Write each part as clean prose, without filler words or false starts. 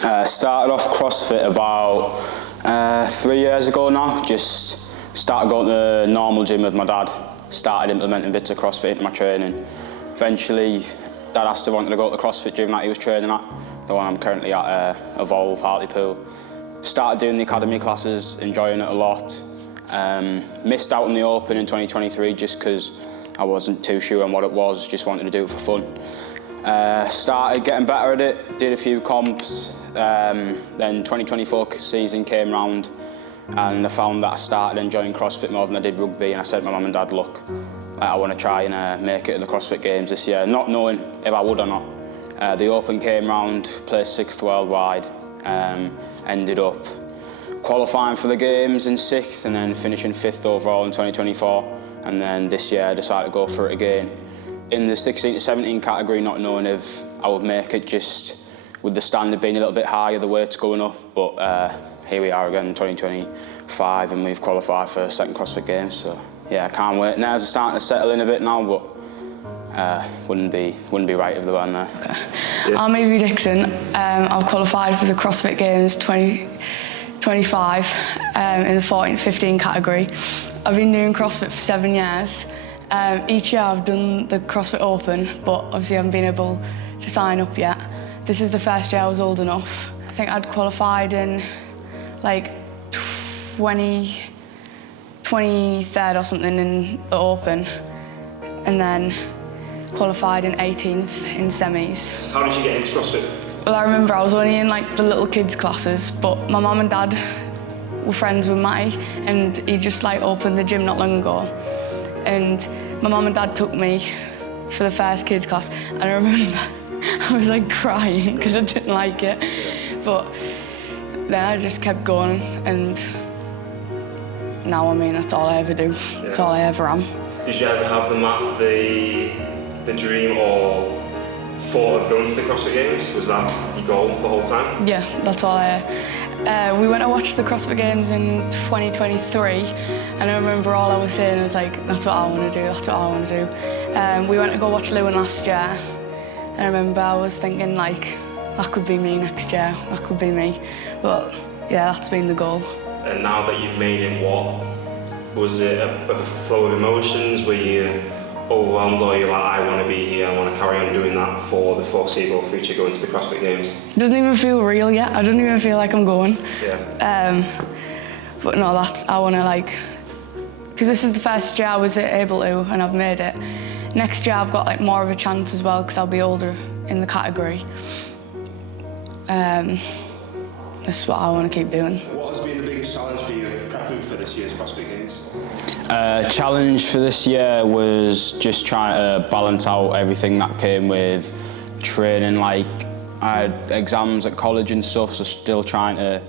Started off CrossFit about 3 years ago now. Just started going to the normal gym with my dad. Started implementing bits of CrossFit into my training. Eventually, Dad asked if I wanted to go to the CrossFit gym that he was training at, the one I'm currently at, EVOLVE Hartlepool. Started doing the academy classes, enjoying it a lot. Missed out on the Open in 2023 just because I wasn't too sure on what it was, just wanted to do it for fun. Started getting better at it, did a few comps, then 2024 season came round and I found that I started enjoying CrossFit more than I did rugby, and I said to my mum and dad, look, I want to try and make it to the CrossFit Games this year, not knowing if I would or not. The Open came round, placed 6th worldwide, ended up qualifying for the Games in 6th and then finishing 5th overall in 2024, and then this year I decided to go for it again. In the 16 to 17 category, not knowing if I would make it, just with the standard being a little bit higher, the weight's going up, but here we are again in 2025 and we've qualified for 2nd CrossFit Games, so yeah, I can't wait. Nerves are starting to settle in a bit now, but wouldn't be right if they weren't there. Okay. Yeah. I'm Evie Dixon. I've qualified for the CrossFit Games 2025 in the 14 to 15 category. I've been doing CrossFit for 7 years. Each year I've done the CrossFit Open, but obviously I haven't been able to sign up yet. This is the first year I was old enough. I think I'd qualified in like 23rd or something in the Open, and then qualified in 18th in semis. How did you get into CrossFit? Well, I remember I was only in like the little kids classes, but my mum and dad were friends with Matty, and he just like opened the gym not long ago. And my mum and dad took me for the first kids class, and I remember I was like crying because I didn't like it. But then I just kept going, and now, I mean, that's all I ever do. That's all I ever am. Did you ever have the dream or thought of going to the CrossFit Games? Was that your goal the whole time? Yeah, that's all we went to watch the CrossFit Games in 2023, and I remember all I was saying was like, that's what I want to do, that's what I want to do. We went to go watch Lewin last year, and I remember I was thinking like, that could be me next year, that could be me. But yeah, that's been the goal. And now that you've made it, what was it? A flow of emotions? Were you overwhelmed, or are you like, I want to be here, I want to carry on doing that for the foreseeable future, going to the CrossFit Games? It doesn't even feel real yet. I don't even feel like I'm going. Yeah. But no, I want to like, because this is the first year I was able to, and I've made it. Next year I've got like more of a chance as well, because I'll be older in the category. That's what I want to keep doing. What has been the biggest challenge for you prepping for this year's CrossFit Games? Challenge for this year was just trying to balance out everything that came with training. Like, I had exams at college and stuff, so still trying to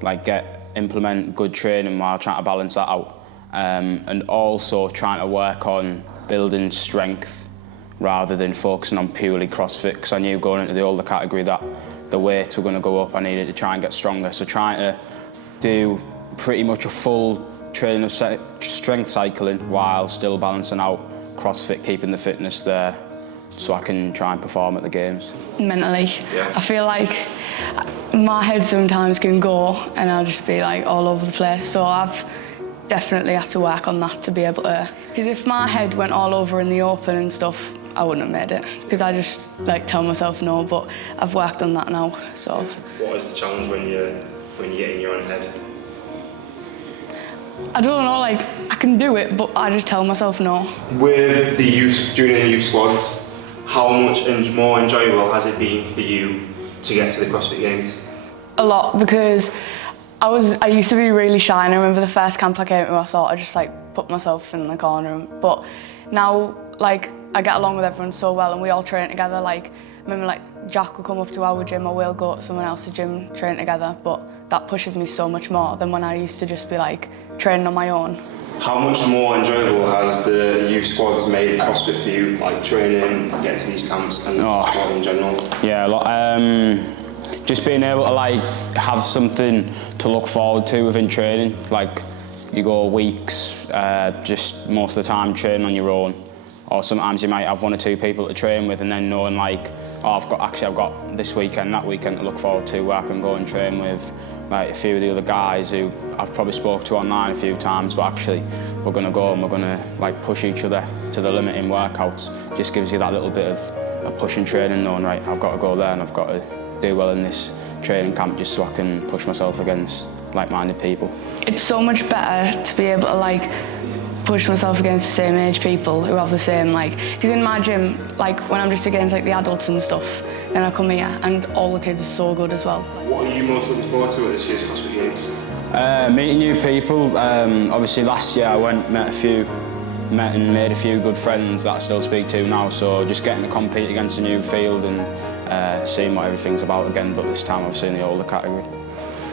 like implement good training while trying to balance that out. And also trying to work on building strength rather than focusing on purely CrossFit, because I knew going into the older category that the weights were going to go up. I needed to try and get stronger, so trying to do pretty much a full training of strength cycling while still balancing out CrossFit, keeping the fitness there so I can try and perform at the Games. Mentally, I feel like my head sometimes can go and I'll just be like all over the place, so I've definitely had to work on that to be able to, because if my head went all over in the Open and stuff, I wouldn't have made it, because I just like tell myself no, but I've worked on that now, so. What is the challenge when you get in your own head? I don't know, like, I can do it, but I just tell myself no. With the junior youth squads, how much more enjoyable has it been for you to get to the CrossFit Games? A lot, because I used to be really shy, and I remember the first camp I came to, I thought I just like put myself in the corner, but now like I get along with everyone so well, and we all train together. Like, I remember like Jack will come up to our gym, or we'll go to someone else's gym, train together, but that pushes me so much more than when I used to just be like training on my own. How much more enjoyable has the youth squads made CrossFit for you, like training, getting to these camps, and sport in general? Yeah, just being able to like have something to look forward to within training. Like, you go weeks, just most of the time training on your own, or sometimes you might have 1 or 2 people to train with, and then knowing like, oh, I've got this weekend, that weekend to look forward to, where I can go and train with like a few of the other guys who I've probably spoke to online a few times, but actually we're going to go and we're going to like push each other to the limit in workouts. Just gives you that little bit of a push in training, knowing, right, I've got to go there and I've got to do well in this training camp just so I can push myself against like-minded people. It's so much better to be able to like push myself against the same age people who have the same because in my gym, like when I'm just against like the adults and stuff, then I come here and all the kids are so good as well. What are you most looking forward to at this year's CrossFit Games? Meeting new people. Obviously last year I met and made a few good friends that I still speak to now, so just getting to compete against a new field and seeing what everything's about again, but this time obviously in the older category.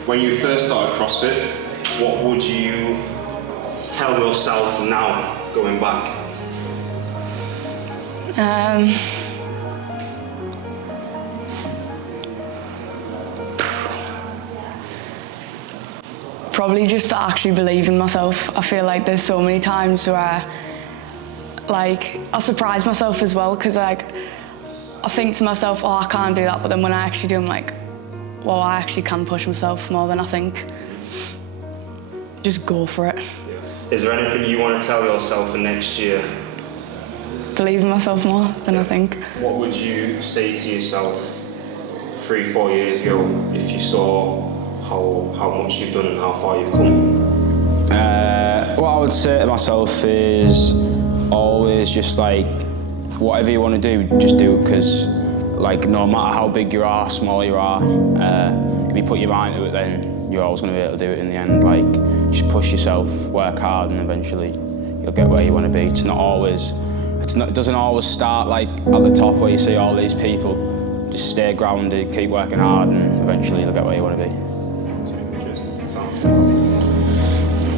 When you first started CrossFit, what would you tell yourself now, going back? Probably just to actually believe in myself. I feel like there's so many times where I surprise myself as well, because I think to myself, oh, I can't do that, but then when I actually do, I'm like, well, I actually can push myself more than I think. Just go for it. Is there anything you want to tell yourself for next year? Believe in myself more than I think. What would you say to yourself 3-4 years ago if you saw how much you've done and how far you've come? What I would say to myself is always just like, whatever you want to do, just do it, because like no matter how big you are, small you are, if you put your mind to it, then you're always going to be able to do it in the end. Like, just push yourself, work hard, and eventually you'll get where you want to be. It doesn't always start like at the top where you see all these people. Just stay grounded, keep working hard, and eventually you'll get where you want to be.